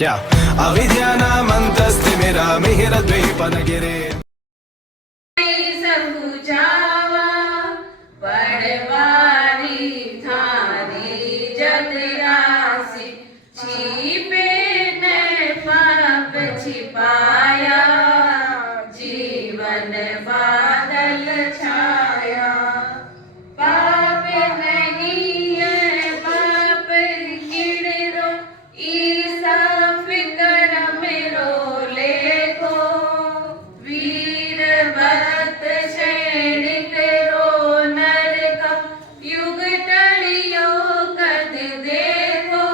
क्या अविद्यानामन्तस्तिमिरमिहिरद्वीपनगिरे छिपाया जीवन बादल छाया पाप नहीं है पाप किड़ो ईसा फिकर मेरो लेखो वीर भरत सैनिक रो नर का युग टलियो कद देखो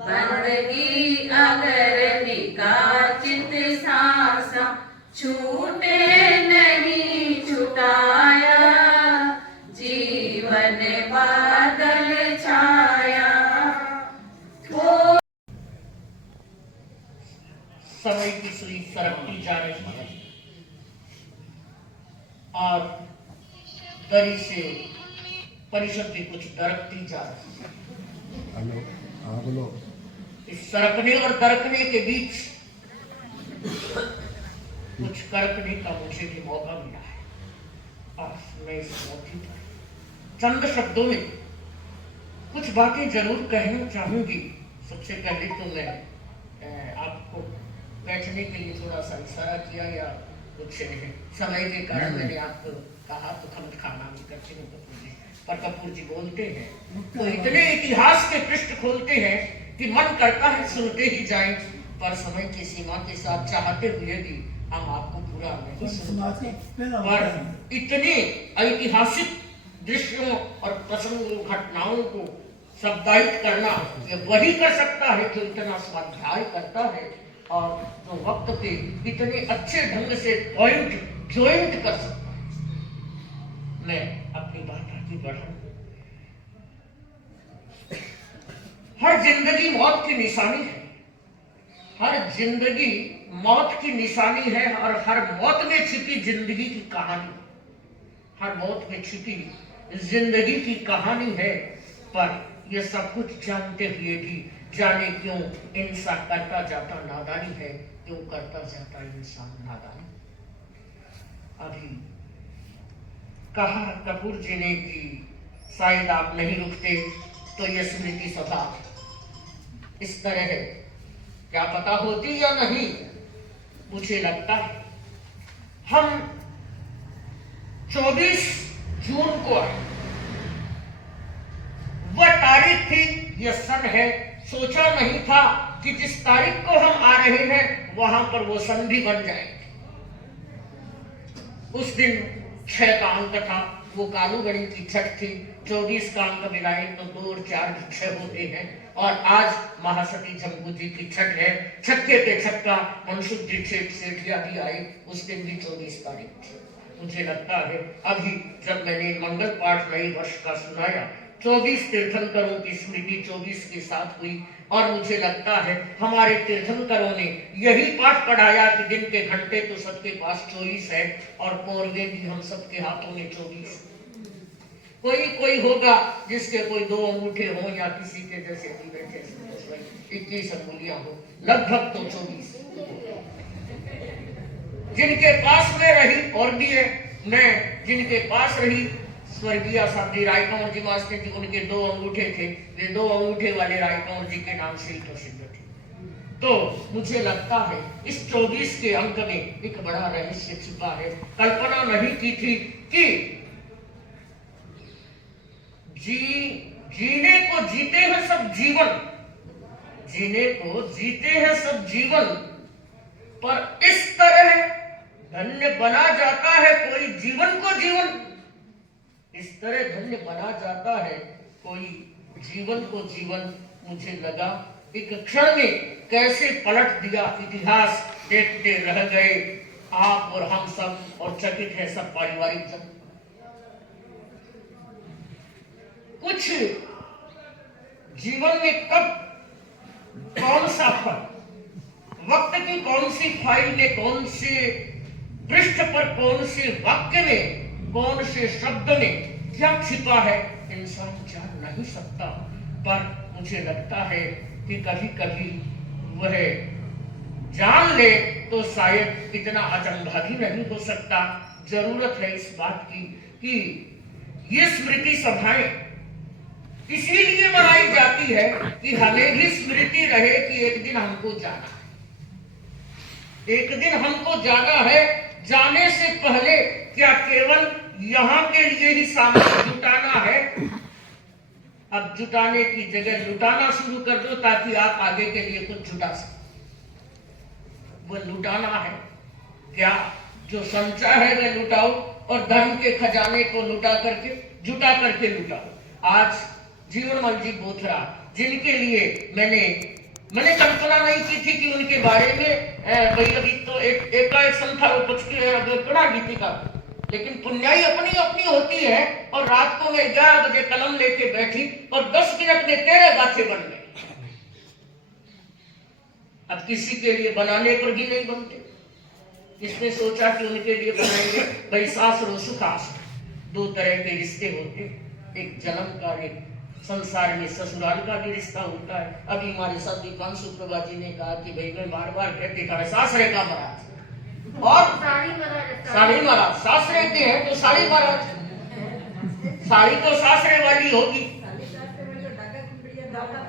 बंदगी अगर निकाचित सांसा छूटे नहीं छुटाया जीवन बादल छाया। समय की सुई सरकती जा रही है और दरी से परिषद भी कुछ दरकती जा रही है। इस सरकने और दरकने के बीच कुछ करकने का मुझे भी मौका मिला है और मैं इस मौके पर चंद शब्दों में कुछ बातें जरूर कहना चाहूंगी। सबसे पहले तो मैं आपको बैठने के लिए थोड़ा सा इशारा किया या कुछ समय के कारण मैंने आपको कहा तो खमत खाना भी करते हैं कपूर जी, पर कपूर जी बोलते हैं तो इतने इतिहास के पृष्ठ खोलते हैं कि मन करता है सुनते ही जाएं, पर समय की सीमा के साथ चाहते हुए भी हम आपको पूरा नहीं सुनाते। पर इतने ऐतिहासिक दृश्यों और प्रसंगों घटनाओं को शब्दायित करना ये वही कर सकता है जो इतना स्वाध्याय करता है और जो वक्त पे इतने अच्छे ढंग से पॉइंट ज्वाइंट कर सकता है। मैं अपनी बात आगे बढ़ाऊं। हर जिंदगी मौत की निशानी है, हर जिंदगी मौत की निशानी है और हर मौत में छिपी जिंदगी की कहानी, हर मौत में छिपी जिंदगी की कहानी है। पर यह सब कुछ जानते हुए भी जाने क्यों इंसान करता जाता नादानी है, क्यों करता जाता इंसान नादानी। अभी कहा कपूर जी ने कि शायद आप नहीं रुकते तो यह स्मृति सभा इस तरह है, क्या पता होती या नहीं। मुझे लगता है हम 24 जून को आए, वह तारीख थी, यह सन है। सोचा नहीं था कि जिस तारीख को हम आ रहे हैं वहां पर वो सन भी बन जाएगी। उस दिन 6 का अंक था, वो कालू गणित की छठ थी। 24 का अंक मिलाए तो 2 और 4 6 होते हैं और आज महासती जम्बू जी की छठ है। छक्के पे छक्का मनसुख जी सेठिया भी आए, उस दिन भी 24 तारीख थी। मुझे लगता है अभी जब मैंने मंगल पाठ नए वर्ष का सुनाया, 24 तीर्थंकरों की स्मृति 24 के साथ हुई और मुझे लगता है हमारे तीर्थंकरों ने यही पाठ पढ़ाया कि दिन के घंटे तो सबके पास 24 है और पौरवे भी हम सबके हाथों में 24। कोई होगा जिसके कोई 2 अंगूठे हो या किसी के जैसे 21 अंगुलियां हो, लगभग तो 24। जिनके पास में रही और भी है, मैं जिनके पास रही स्वर्गीय साध्वी राय कंवर जी मास्टर जी, उनके 2 अंगूठे थे, वे 2 अंगूठे वाले राय कंवर जी के नाम से ही प्रसिद्ध थे। तो मुझे लगता है इस 24 के अंक में एक बड़ा रहस्य छिपा है। कल्पना नहीं की थी कि जीने को जीते हैं सब जीवन, जीने को जीते हैं सब जीवन, पर इस तरह धन्य बना जाता है कोई जीवन को जीवन, इस तरह धन्य बना जाता है कोई जीवन को जीवन। मुझे लगा एक क्षण में कैसे पलट दिया इतिहास, देखते रह गए आप और हम सब, और चकित है सब पारिवारिक जन। कुछ जीवन में कब कौन सा फल, वक्त की कौन सी फाइल में, कौन से पृष्ठ पर, कौन से वाक्य में, कौन से शब्द में क्या छिपा है इंसान जान नहीं सकता। पर मुझे लगता है कि कभी कभी वह जान ले तो शायद इतना अचंभा भी नहीं हो सकता। जरूरत है इस बात की कि ये स्मृति सभाएं इसीलिए बनाई जाती है कि हमें भी स्मृति रहे कि एक दिन हमको जाना है, एक दिन हमको जाना है। जाने से पहले क्या केवल यहाँ के लिए ही सामान जुटाना है? अब जुटाने की जगह लुटाना शुरू कर दो ताकि आप आगे के लिए कुछ जुटा सको। वो लुटाना है क्या? जो संचय है वह लुटाओ और धर्म के खजाने को जुटा करके लुटाओ। आज जीवनमल जी बोथरा, जिनके लिए मैंने कल्पना नहीं की थी कि उनके बारे में भाई अभी तो एक संथा पड़ा गीतिका, लेकिन पुण्याई अपनी अपनी होती है। और रात को मैं 11 बजे कलम लेके बैठी और 10 मिनट में 13 गाथे बन गए। अब किसी के लिए बनाने पर भी नहीं बनते। इसने सोचा कि उनके लिए बनाएंगे। भाई सास रो सुखास, दो तरह के रिश्ते होते, एक जन्म का, एक संसार में ससुराल का भी रिश्ता होता है। अभी हमारे साथ दीपांशु प्रभा जी ने कहा कि भाई मैं बार बार कहती था सासरे का महाराज और साड़ी महाराज, सासरे के हैं तो साड़ी महाराज, साड़ी तो सासरे वाली होगी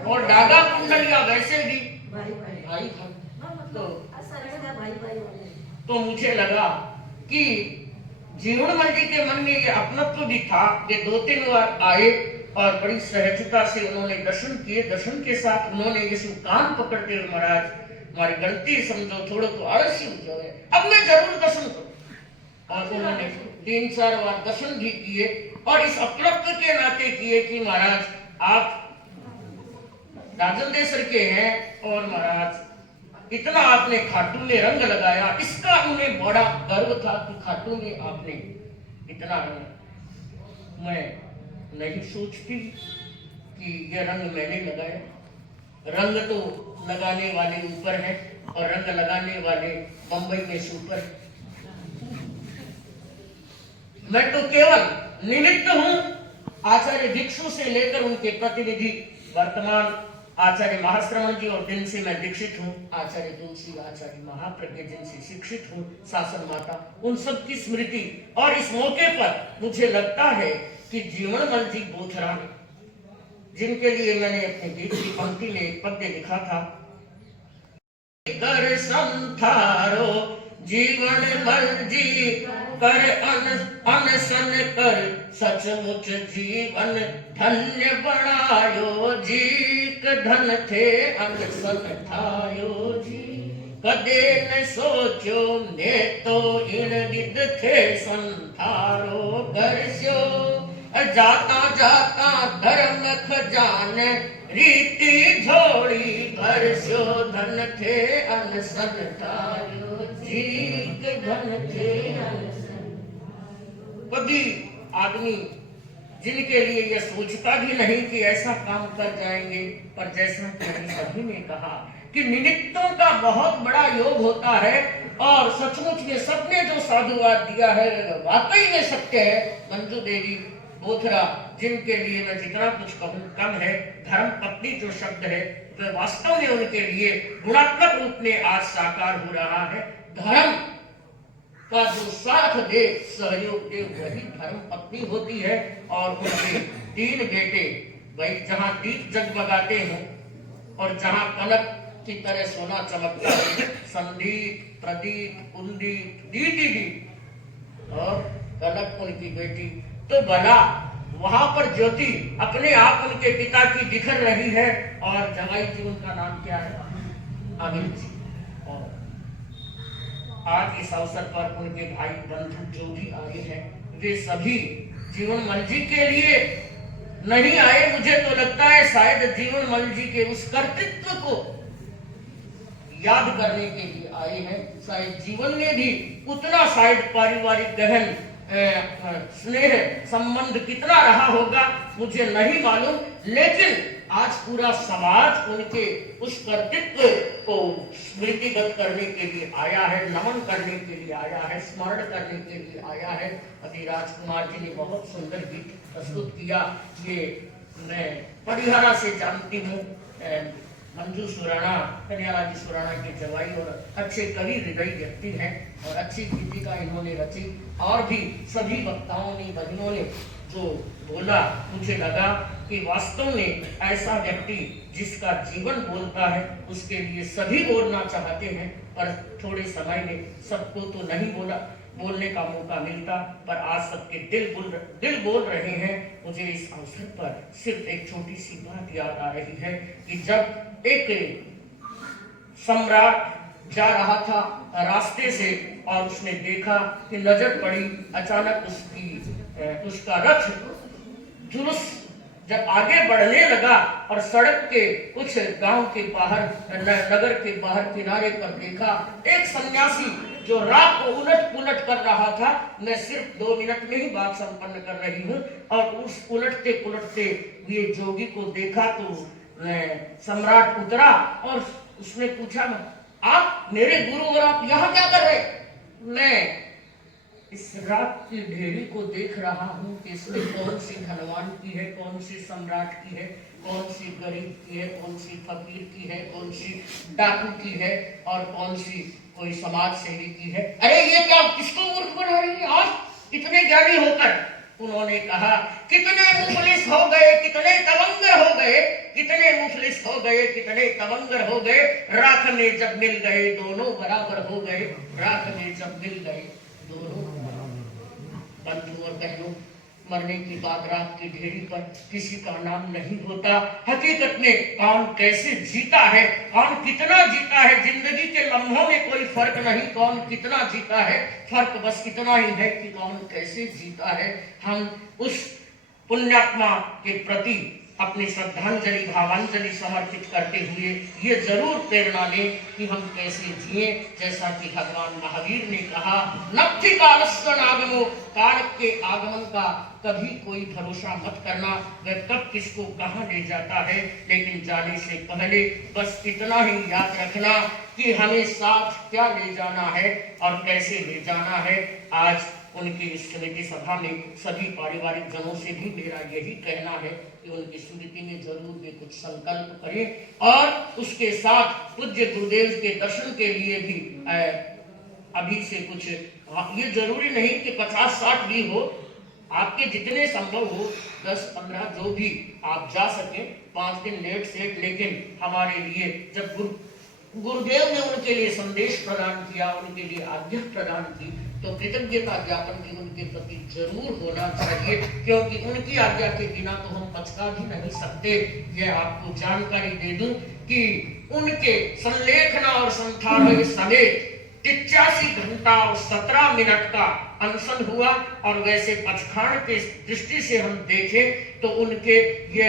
और डागा कुंडलिया वैसे भी भाई। तो मुझे लगा कि जीवनमल जी के मन में ये अपनत्व भी था कि 2-3 बार आए और बड़ी सहजता से उन्होंने दर्शन किए। दर्शन के साथ उन्होंने ये कान पकड़ते हुए महाराज हमारी गलती समझो, थोड़ा तो आलस्य हो जाए, अब मैं जरूर दर्शन करूं। और उन्होंने 3-4 बार दर्शन भी किए और इस अपनत्व के नाते किए कि महाराज आप राजनदेश्वर के हैं और महाराज इतना आपने खाटू में रंग लगाया, इसका उन्हें बड़ा गर्व था कि खाटू में आपने इतना रंग। मैं नहीं सोचती कि यह रंग मैंने लगाया। रंग तो लगाने वाले ऊपर है और रंग लगाने वाले बंबई में सुपर है। मैं तो केवल निमित्त हूं। आचार्य भिक्षु से लेकर उनके प्रतिनिधि वर्तमान आचार्य महाश्रवण जी और जिनसे मैं दीक्षित हूँ, आचार्य तुलसी, आचार्य महाप्रज्ञ जिनसे शिक्षित हूँ, शासन माता, उन सब की स्मृति। और इस मौके पर मुझे लगता है कि जीवनमल जी बोथरा, जिनके लिए मैंने अपने गीत की पंक्ति में एक पद्य लिखा था, कर संथारो जीवनमल जी कर अनशन कर सचमुच जीवन धन्य बनायो जी, धन थे अनशन थायो जी, कदे न सोचो ने तो इन विद थे संथारो करस्यो, जाता जाता धर्म खजान रीति झोड़ी भरस्यो, धन थे अनशन थायो जी, धन थे अनशन। कभी आदमी जिनके लिए यह सोचता भी नहीं कि ऐसा काम कर जाएंगे, पर जैसा कि सभी ने कहा कि निमित्तों का बहुत बड़ा योग होता है और सचमुच में सबने जो साधुवाद दिया है वाकई में सत्य है। मंजू देवी बोथरा, जिनके लिए मैं जितना कुछ कहूँ कम है। धर्म पत्नी जो शब्द है वह वास्तव में उनके लिए गुणात्मक रूप में आज साकार हो रहा है। धर्म का जो साथ दे, सहयोग दे, वही धर्म पत्नी होती है। और उनके 3 बेटे भाई जहाँ दीप जगमगाते हैं और जहाँ कनक की तरह सोना चमकता है, संदीप, प्रदीप, कुलदीप, दीदी और कनक उनकी बेटी, तो भला वहां पर ज्योति अपने आप उनके पिता की बिखर रही है। और जवाई जी, उनका नाम क्या है? अमित जी। और आज इस अवसर पर उनके भाई बंधु जो भी आए हैं, वे सभी जीवनमल जी के लिए नहीं आए। मुझे तो लगता है शायद जीवनमल जी के उस कर्तृत्व को याद करने के लिए आए हैं। शायद जीवन में भी उतना शायद पारिवारिक गहन स्नेह संबंध कितना रहा होगा मुझे नहीं मालूम, लेकिन आज पूरा समाज उनके उस कर्तृत्व को स्मृतिगत करने के लिए आया है, नमन करने के लिए आया है, स्मरण करने के लिए आया है। अभी राजकुमार जी ने बहुत सुंदर गीत प्रस्तुत किया। ये मैं परिहारा से जानती हूँ, मंजू सुराणा, कन्याराजी सुराणा के जवाई और अच्छे कवि हृदय व्यक्ति हैं और अच्छी गीतिका इन्होंने रची। और भी सभी वक्ताओं ने, बहनों ने जो बोला, मुझे लगा कि वास्तव में ऐसा व्यक्ति जिसका जीवन बोलता है उसके लिए सभी बोलना चाहते हैं, पर थोड़े समय में सबको तो नहीं बोलने का मौका मिलता, पर आज सबके दिल बोल रहे हैं। मुझे इस अवसर पर सिर्फ एक छोटी सी बात याद आ रही है कि जब एक सम्राट जा रहा था रास्ते से और उसने देखा कि नजर पड़ी अचानक उसका रथ जुलूस जब आगे बढ़ने लगा और सड़क के कुछ गांव के बाहर, नगर के बाहर किनारे पर देखा एक सन्यासी जो रात को उलट पुलट कर रहा था। मैं सिर्फ 2 मिनट में ही बात संपन्न कर रही हूँ। और उस उलटते पुलटते हुए जोगी को देखा तो सम्राट उतरा और उसने पूछा, आप मेरे गुरु और आप यहाँ क्या कर रहे? मैं इस रात की ढेरी को देख रहा हूँ कि इसमें कौन सी धनवान की है, कौन सी सम्राट की है, कौन सी गरीब की है, कौन सी फकीर की है, कौन सी डाकू की है और कौन सी कोई समाज सेवी की है। अरे ये क्या, किसको मूर्ख बना रही है आज इतने ज्ञानी होकर? उन्होंने कहा, कितने मुफलिस हो गए, कितने तवंगर हो गए, कितने मुफलिस हो गए, कितने तवंगर हो गए, राख में जब मिल गए दोनों बराबर हो गए, राख में जब मिल गए दोनों। बंधु और बहनों, मरने की बाद रात की ढेरी पर किसी का नाम नहीं होता। हकीकत में कौन कैसे जीता है, कौन कितना जीता है, जिंदगी के लम्हों में कोई फर्क नहीं, कौन कितना जीता है, फर्क बस इतना ही है कि कौन कैसे जीता है। हम उस पुण्यात्मा के प्रति अपनी श्रद्धांजलि, भावांजलि समर्पित करते हुए ये जरूर प्रेरणा लें कि हम कैसे जिए। जैसा कि भगवान महावीर ने कहा, नत्थि कालस्य नागमो, काल के आगमन का कभी कोई भरोसा मत करना, वह कब किसको कहाँ ले जाता है। लेकिन जाने से पहले बस इतना ही याद रखना कि हमें साथ क्या ले जाना है और कैसे ले जाना है। आज उनकी स्मृति सभा में सभी पारिवारिक जनों से भी मेरा यही कहना है कि उनकी स्मृति में जरूर वे कुछ संकल्प करें और उसके साथ पूज्य गुरुदेव के दर्शन के लिए भी अभी से कुछ, ये जरूरी नहीं कि 50-60 भी हो, आपके जितने संभव हो 10-15 जो भी आप जा सकें, 5 दिन लेट सेट, लेकिन हमारे लिए जब गुरुदेव ने उनके लिए संदेश प्रदान किया, उनके लिए आज्ञा प्रदान की, तो कृतज्ञता ज्ञापन की उनके प्रति जरूर होना चाहिए, क्योंकि उनकी आज्ञा के बिना तो हम पचका भी नहीं सकते। यह आपको जानकारी दे दूं कि उनके संलेखना और संथान समेत 83 घंटा और 17 मिनट का अनशन हुआ। और वैसे पचखाड़ के दृष्टि से हम देखें तो उनके ये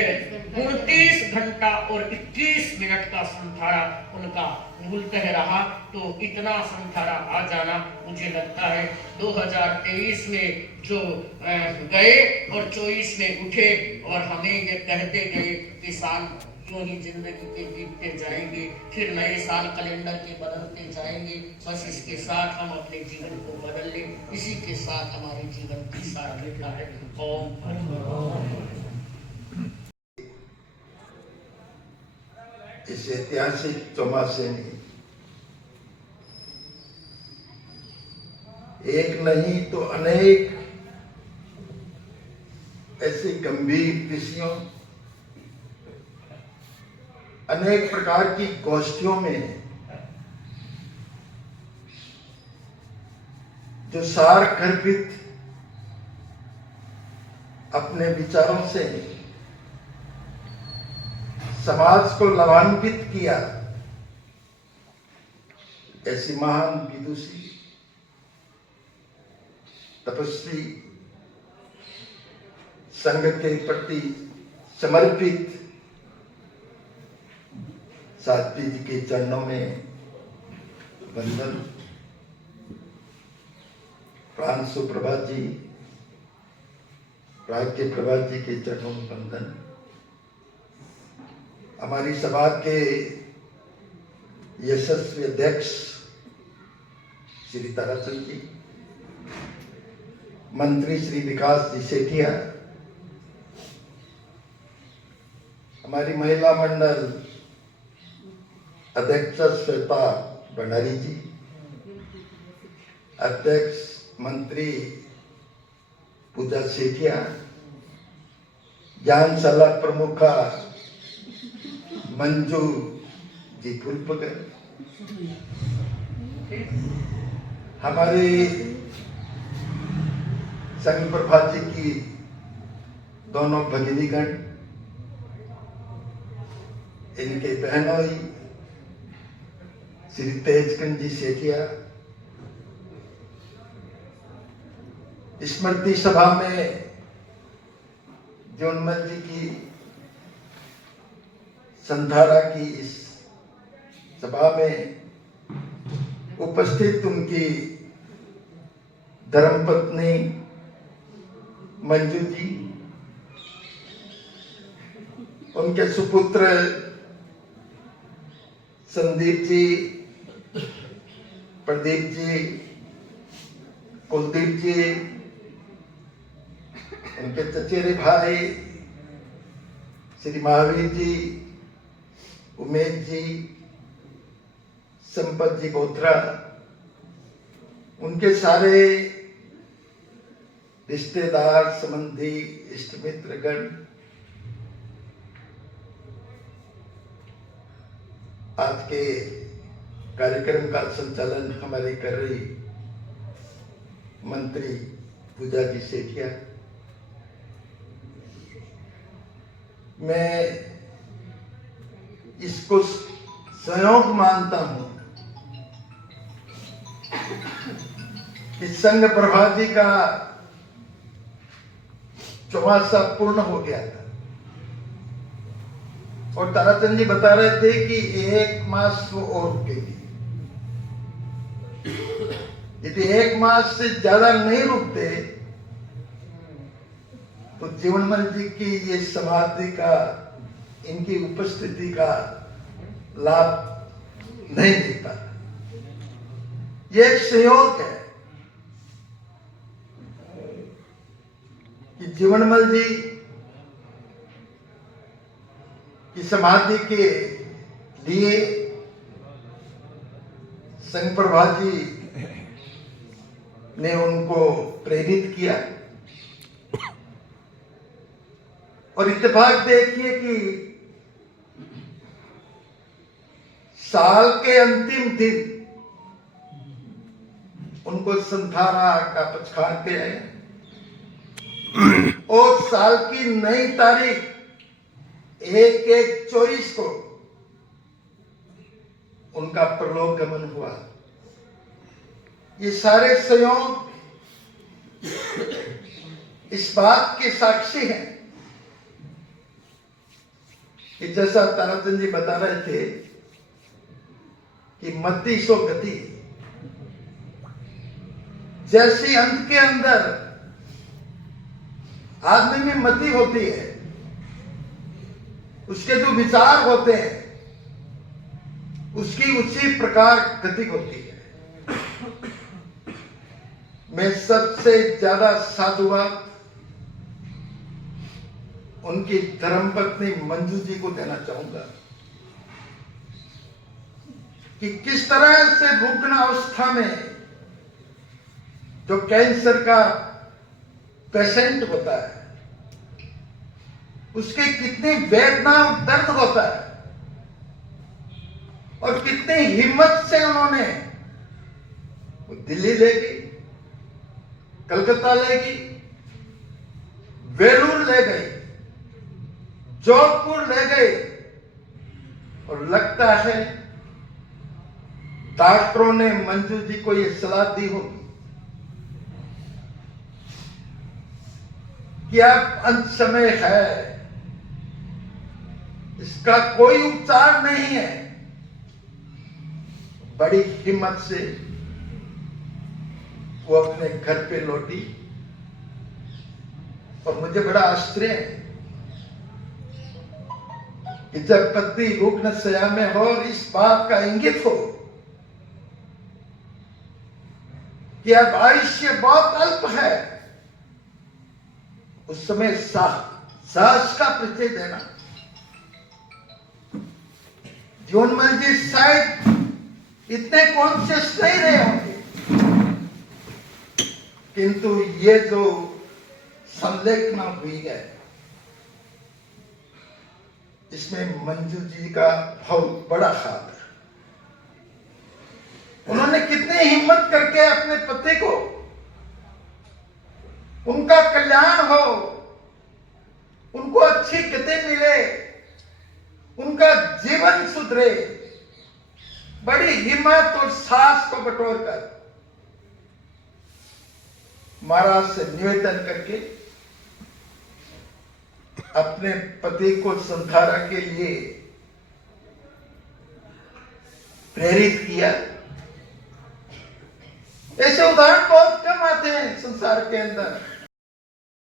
29 घंटा और 21 मिनट का संथारा उनका मूलतः रहा। तो इतना संथारा आ जाना, मुझे लगता है 2023 में जो गए और 24 में उठे और हमें ये कहते गए कि साल यूं ही जिंदगी के बीतते जाएंगे, फिर नए साल कैलेंडर के बदलते जाएंगे। बस इसके साथ हम अपने जीवन को बदल लें, इसी के साथ हमारे जीवन की सार्थकता है। ओम। इस ऐतिहासिक चौमासे में एक नहीं तो अनेक ऐसे गंभीर विषयों, अनेक प्रकार की गोष्ठियों में जो सार गर्भित अपने विचारों से समाज को लाभान्वित किया, ऐसी महान विदुषी, तपस्वी, संघ के प्रति समर्पित साध्वी जी के चरणों में वंदन। प्रांशु प्रभा जी, राज्य प्रभा जी के चरणों में वंदन। हमारी सभा के यशस्वी अध्यक्ष श्री ताराचंद जी, मंत्री श्री विकास जी सेठिया, हमारी महिला मंडल अध्यक्ष श्वेता भंडारी जी, अध्यक्ष मंत्री पूजा सेठिया, ज्ञानशाला प्रमुखा मंजू जी फुलपगर, हमारे संघ प्रभा जी की दोनों भगिनीगण, इनके बहनों श्री तेजकंद जी सेठिया, स्मृति सभा में जोनमल जी की संधारा की इस सभा में उपस्थित उनकी धर्मपत्नी मंजू जी, उनके सुपुत्र संदीप जी, प्रदीप जी, कुलदीप जी, उनके चचेरे भाई श्री महावीर जी, उमेश जी, संपत जी बोथरा, उनके सारे रिश्तेदार, संबंधी, इष्ट मित्रगण, आज के कार्यक्रम का संचालन हमारी कर रही मंत्री पूजा जी सेठिया, मैं इसको संयोग मानता हूं कि संघ प्रभा जी का चौमासा पूर्ण हो गया था और ताराचंद जी बता रहे थे कि 1 मास वो और रुकेगी। यदि 1 मास से ज्यादा नहीं रुकते तो जीवनमल जी की ये समाधि का, इनकी उपस्थिति का लाभ नहीं मिलता। ये एक संयोग है कि जीवनमल जी की समाधि के लिए संघ प्रभा जी ने उनको प्रेरित किया और इत्तेफाक देखिए कि साल के अंतिम दिन उनको संथारा का पचखान पे आए और साल की नई तारीख 1/1/24 को उनका परलोक गमन हुआ। ये सारे संयोग इस बात के साक्षी हैं कि जैसा ताराचंद जी बता रहे थे कि मति सो गति, जैसी अंत के अंदर आदमी में मति होती है, उसके जो विचार होते हैं उसकी उसी प्रकार गति होती है। मैं सबसे ज्यादा साधुवाद उनकी धर्मपत्नी मंजू जी को देना चाहूंगा कि किस तरह से रुग्ण अवस्था में जो कैंसर का पेशेंट होता है उसके कितनी वेदना और दर्द होता है और कितनी हिम्मत से उन्होंने दिल्ली ले गई, कलकत्ता ले गई, वेलूर ले गई, जोधपुर ले गए और लगता है डॉक्टरों ने मंजू जी को यह सलाह दी होगी कि अब अंत समय है, इसका कोई उपचार नहीं है। बड़ी हिम्मत से वो अपने घर पे लौटी और मुझे बड़ा आश्चर्य है कि जब पति रुग्ण शय्या में हो और इस बात का इंगित हो कि अब आयुष्य बहुत अल्प है, उस समय साहस का परिचय देना, ज्योनमल जी शायद इतने कॉन्शियस नहीं रहे होंगे, किंतु ये जो संलेखना हुई है इसमें मंजू जी का बहुत बड़ा हाथ है। उन्होंने कितनी हिम्मत करके अपने पति को, उनका कल्याण हो, उनको अच्छी गति मिले, उनका जीवन सुधरे, बड़ी हिम्मत और साहस को बटोर कर महाराज से निवेदन करके अपने पति को संधारा के लिए प्रेरित किया। ऐसे उदाहरण बहुत कम आते हैं संसार के अंदर।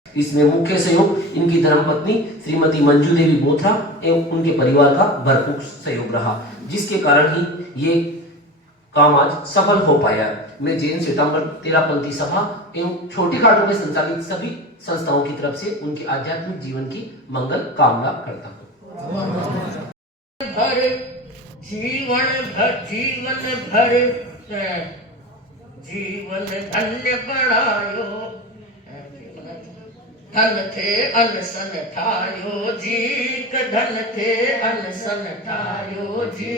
इसमें मुख्य सहयोग इनकी धर्मपत्नी श्रीमती मंजू देवी बोथरा एवं उनके परिवार का भरपूर सहयोग रहा, जिसके कारण ही ये काम आज सफल हो पाया। मैं जैन श्वेतांबर तेरापंथी सभा एवं छोटी घाटों में संचालित सभी संस्थाओं की तरफ से उनके आध्यात्मिक जीवन की मंगल कामना करता हूँ। भर जीवन धन्य बढ़ायो, धन थे अनसन ठायो जी, धन थे अनसन ठायो जी।